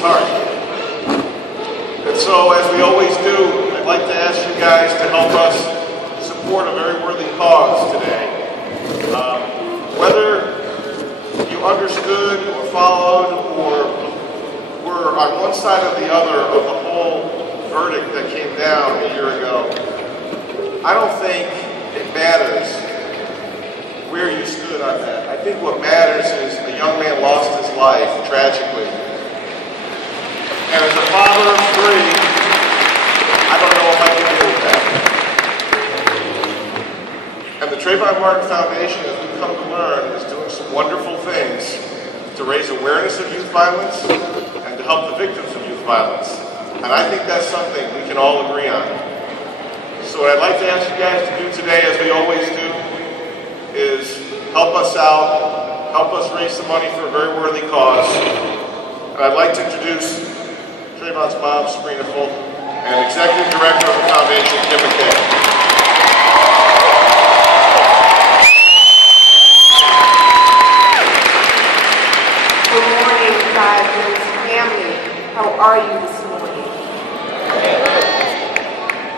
his heart. And so, as we always do, I'd like to ask you guys to help us support a very worthy cause today. Whether you understood or followed or were on one side or the other of the whole verdict that came down a year ago, I don't think it matters where you stood on that. I think what matters is a young man lost his life tragically. And as a father of three, I don't know if I can deal with that. And the Trayvon Martin Foundation, as we've come to learn, is doing some wonderful things to raise awareness of youth violence and to help the victims of youth violence. And I think that's something we can all agree on. So what I'd like to ask you guys to do today, as we always do, is help us out, help us raise some money for a very worthy cause. And I'd like to introduce Trayvon's mom, Sabrina Fulton, and Executive Director of the Foundation, Kim McKay. How are you this morning?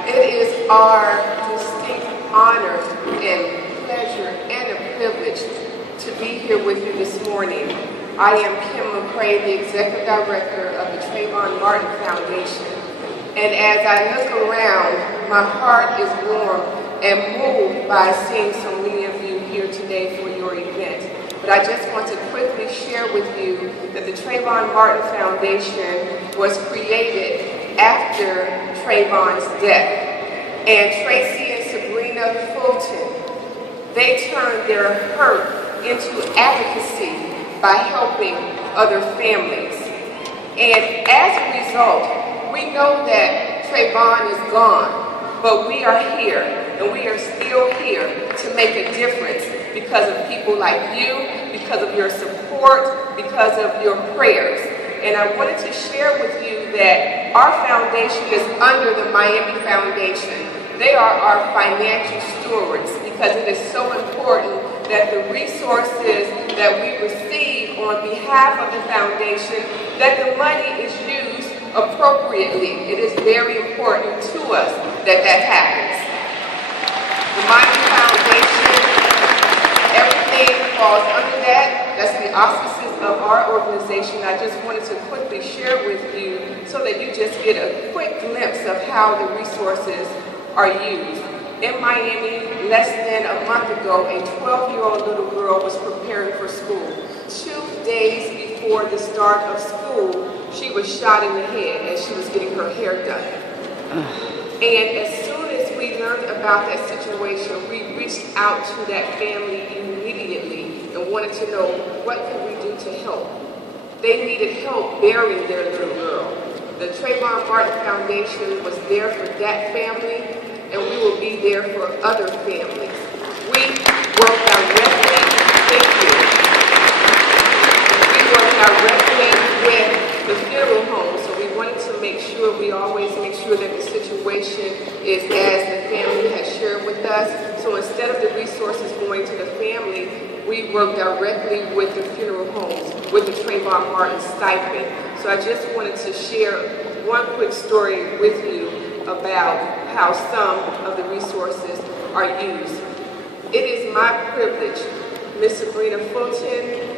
It is our distinct honor and pleasure and a privilege to be here with you this morning. I am Kim McCray, the Executive Director of the Trayvon Martin Foundation. And as I look around, my heart is warm and moved by seeing so many of you here today for your event. But I just want to quickly share with you that the Trayvon Martin Foundation was created after Trayvon's death. And Tracy and Sabrina Fulton, they turned their hurt into advocacy by helping other families. And as a result, we know that Trayvon is gone, but we are here, and we are still here to make a difference because of people like you, because of your support, because of your prayers. And I wanted to share with you that our foundation is under the Miami Foundation. They are our financial stewards because it is so important that the resources that we receive on behalf of the foundation, that the money is used appropriately. It is very important to us that that happens. The Miami Foundation, everything falls under that. That's the auspices of our organization. I just wanted to quickly share with you so that you just get a quick glimpse of how the resources are used. In Miami, less than a month ago, a 12-year-old little girl was preparing for school. 2 days before the start of school, she was shot in the head as she was getting her hair done. And as soon as we learned about that situation, we reached out to that family immediately and wanted to know what could we do to help. They needed help burying their little girl. The Trayvon Martin Foundation was there for that family, and we will be there for other families. We work directly, thank you. We work directly with the funeral home, so we wanted to make sure, we always make sure that the situation is as the family has shared with us. So instead of the resources going to the family, we work directly with the funeral homes, with the Trayvon Martin stipend. So I just wanted to share one quick story with you about how some of the resources are used. It is my privilege, Miss Sabrina Fulton,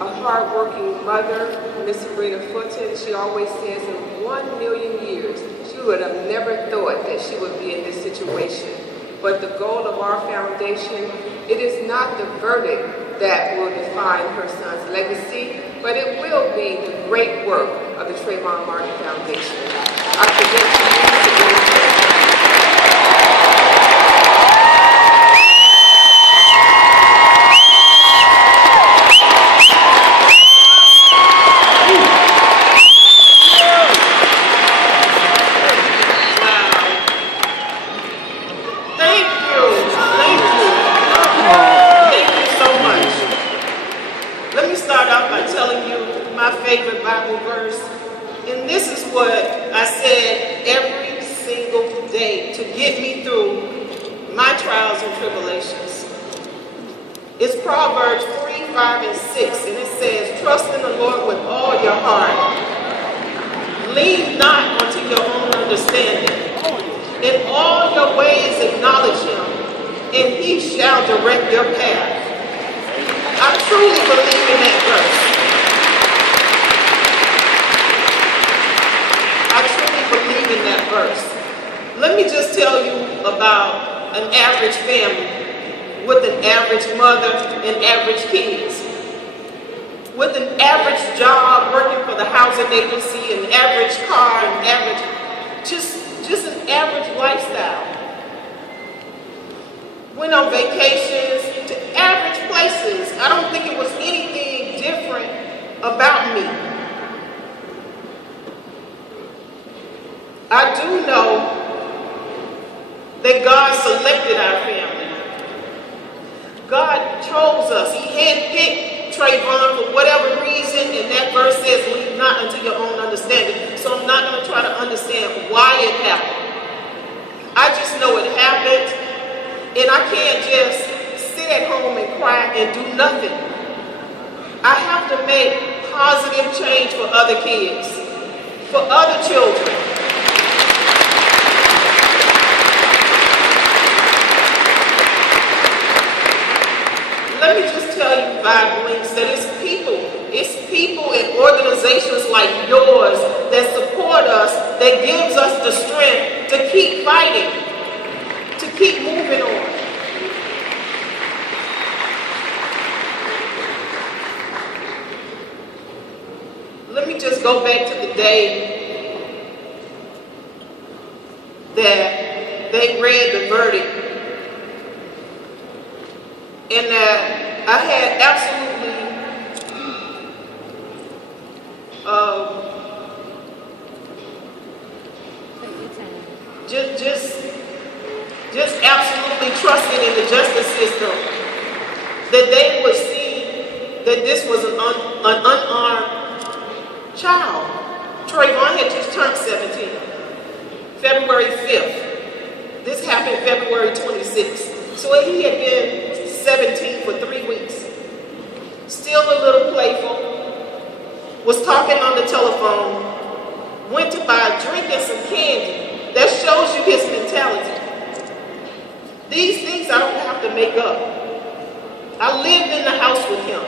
a hard-working mother, Miss Sabrina Fulton, she always says in 1 million years, she would have never thought that she would be in this situation. But the goal of our foundation, it is not the verdict that will define her son's legacy, but it will be the great work of the Trayvon Martin Foundation. I present to you Sabrina. Favorite Bible verse, and this is what I said every single day to get me through my trials and tribulations. It's Proverbs 3, 5, and 6, and it says, trust in the Lord with all your heart Lean not unto your own understanding. In all your ways acknowledge him, and he shall direct your path. I truly believe in that verse. I truly believe in that verse. Let me just tell you about an average family with an average mother and average kids. With an average job, working for the housing agency, an average car, an average, just an average lifestyle. Went on vacations to average places. I don't think it was anything different about me. I do know that God selected our family. God chose us. He handpicked Trayvon for whatever reason, and that verse says, lean not unto your own understanding. So I'm not going to try to understand why it happened. I just know it happened, and I can't just sit at home and cry and do nothing. I have to make positive change for other kids, for other children. Let me just tell you, Vibe Links, that it's people and organizations like yours that support us, that gives us the strength to keep fighting, to keep moving on. Let me just go back to the day that they read the verdict, and that I had absolutely just absolutely trusted in the justice system that they would see that this was an unarmed child. Trayvon had just turned 17, February 5th. This happened February 26th. So he had been 17 for 3 weeks. Still a little playful. Was talking on the telephone. Went to buy a drink and some candy. That shows you his mentality. These things I don't have to make up. I lived in the house with him.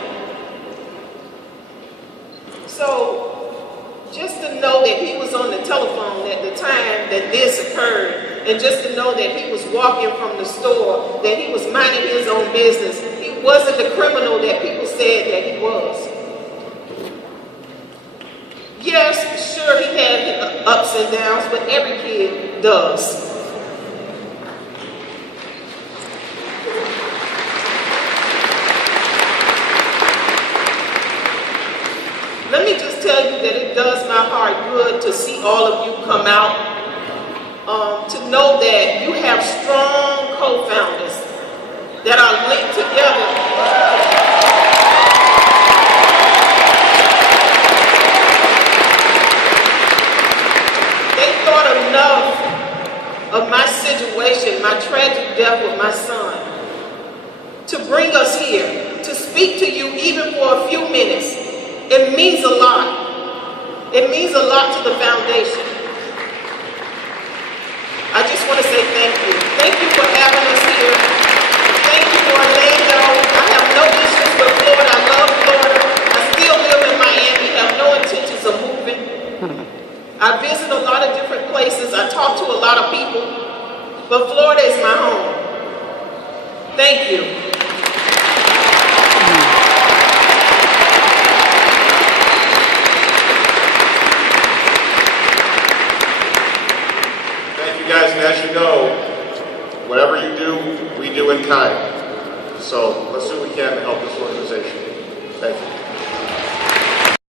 So, just to know that he was on the telephone at the time that this occurred, and just to know that he was walking from the store, that he was minding his own business, he wasn't the criminal that people said that he was. Yes, sure, he had ups and downs, but every kid does. Let me just tell you that it does my heart good to see all of you come out, to know that you have strong co-founders that are linked together. Enough of my situation, my tragic death with my son, to bring us here, to speak to you even for a few minutes. It means a lot. It means a lot to the foundation. I just want to say thank you. Thank you for having us here. Thank you, Orlando. I have no issues with Florida. I love Florida. I still live in Miami. Have no intentions of moving. I visit a lot of different places. I talk to a lot of people, but Florida is my home. Thank you. Thank you guys, and as you know, whatever you do, we do in kind. So